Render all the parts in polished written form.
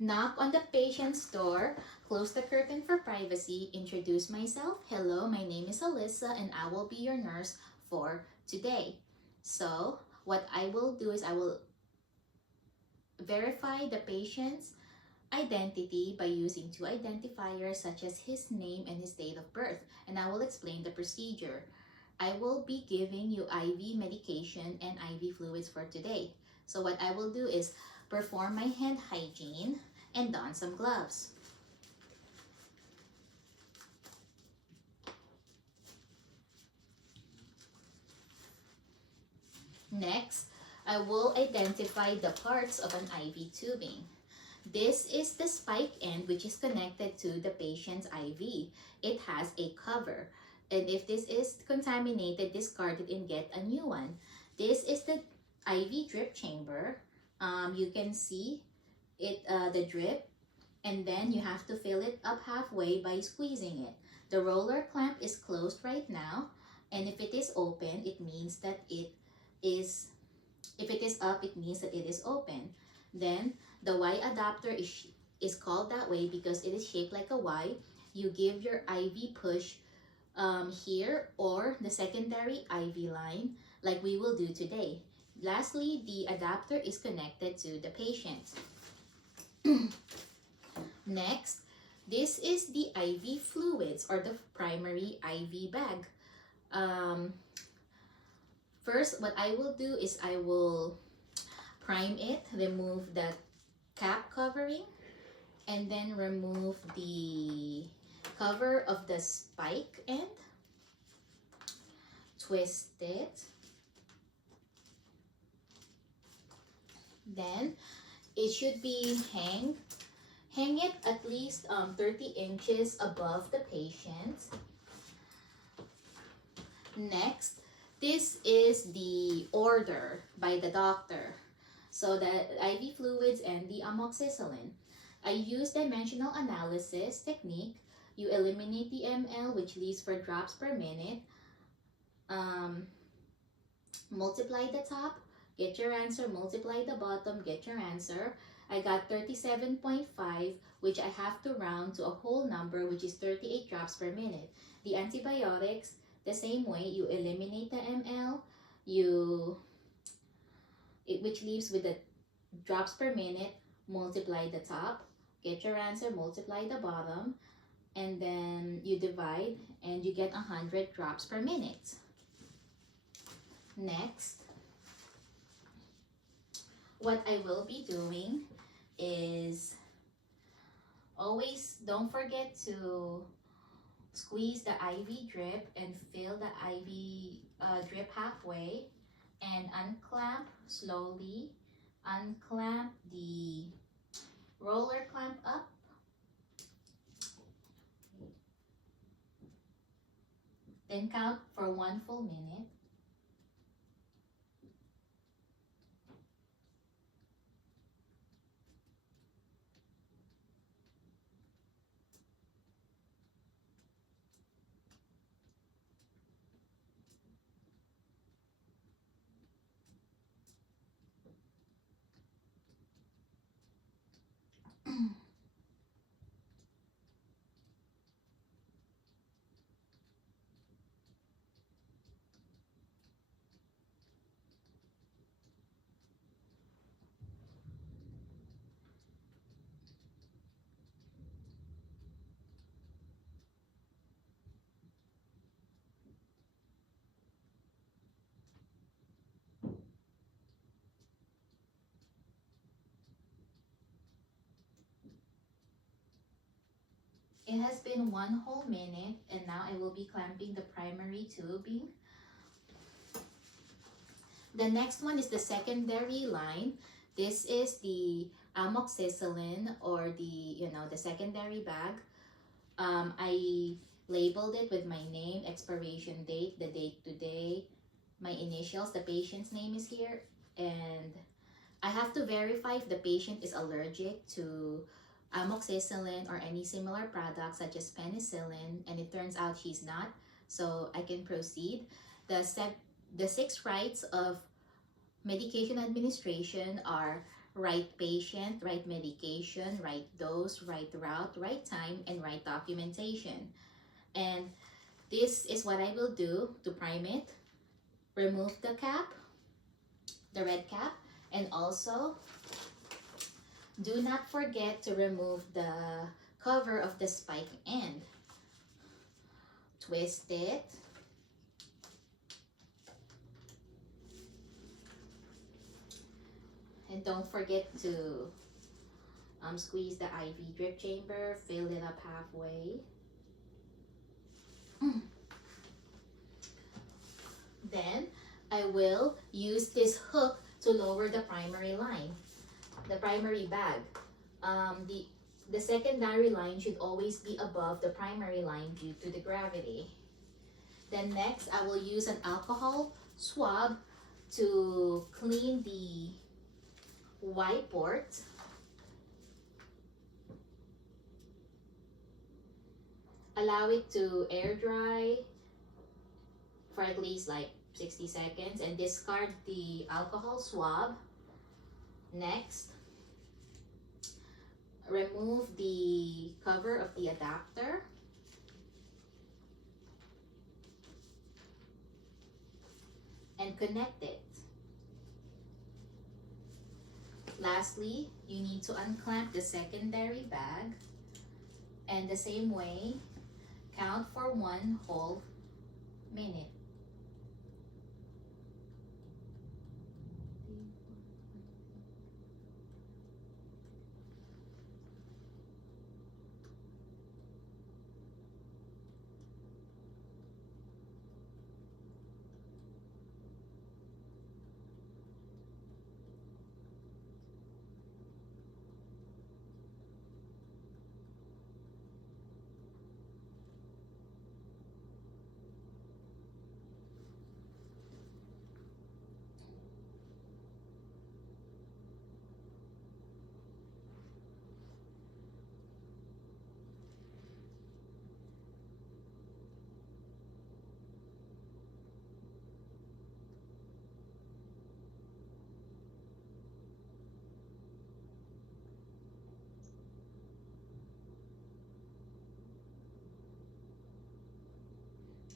Knock on the patient's door, close the curtain for privacy, introduce myself. Hello, my name is Alyssa and I will be your nurse for today. So, what I will do is I will verify the patient's identity by using two identifiers such as his name and his date of birth, and I will explain the procedure. I will be giving you IV medication and IV fluids for today. So what I will do is perform my hand hygiene and don some gloves. Next, I will identify the parts of an IV tubing. This is the spike end which is connected to the patient's IV. It has a cover. And if this is contaminated, discard it and get a new one. This is the IV drip chamber. You can see it, the drip, and then you have to fill it up halfway by squeezing it. The roller clamp is closed right now, and if it is open, it means that it is, if it is up, it means that it is open. Then the Y adapter is called that way because it is shaped like a Y. You give your IV push here or the secondary IV line like we will do today. Lastly, the adapter is connected to the patient. Next, this is the IV fluids or the primary IV bag. First, what I will do is I will prime it, remove the cap covering, and then remove the cover of the spike end, twist it, then it should be hang it at least 30 inches above the patient. Next, this is the order by the doctor. So the IV fluids and the amoxicillin. I use dimensional analysis technique. You eliminate the ml, which leaves for drops per minute. Multiply the top, get your answer. Multiply the bottom, get your answer. I got 37.5, which I have to round to a whole number, which is 38 drops per minute. The antibiotics, the same way, you eliminate the ml, which leaves with the drops per minute, multiply the top, get your answer, multiply the bottom, and then you divide and you get 100 drops per minute. Next, what I will be doing is always don't forget to squeeze the IV drip and fill the IV drip halfway and unclamp slowly. Unclamp the roller clamp up. Then count for 1 full minute. It has been 1 whole minute, and now I will be clamping the primary tubing. The next one is the secondary line. This is the amoxicillin or the secondary bag. I labeled it with my name, expiration date, the date today, my initials, the patient's name is here, and I have to verify if the patient is allergic to amoxicillin or any similar product such as penicillin, and it turns out she's not, so I can proceed. The 6 rights of medication administration are right patient, right medication, right dose, right route, right time, and right documentation. And this is what I will do to prime it. Remove the cap, the red cap, and also do not forget to remove the cover of the spike end. Twist it. And don't forget to squeeze the IV drip chamber, fill it up halfway. Then I will use this hook to lower the primary line, the primary bag. The secondary line should always be above the primary line due to the gravity. Then next, I will use an alcohol swab to clean the Y port. Allow it to air dry for at least like 60 seconds and discard the alcohol swab. Next, remove the cover of the adapter. And connect it. Lastly, you need to unclamp the secondary bag, and the same way, count for 1 whole minute.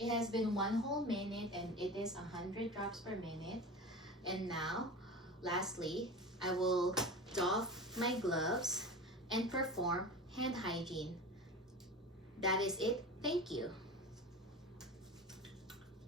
It has been 1 whole minute and it is 100 drops per minute. And now, lastly, I will doff my gloves and perform hand hygiene. That is it. Thank you.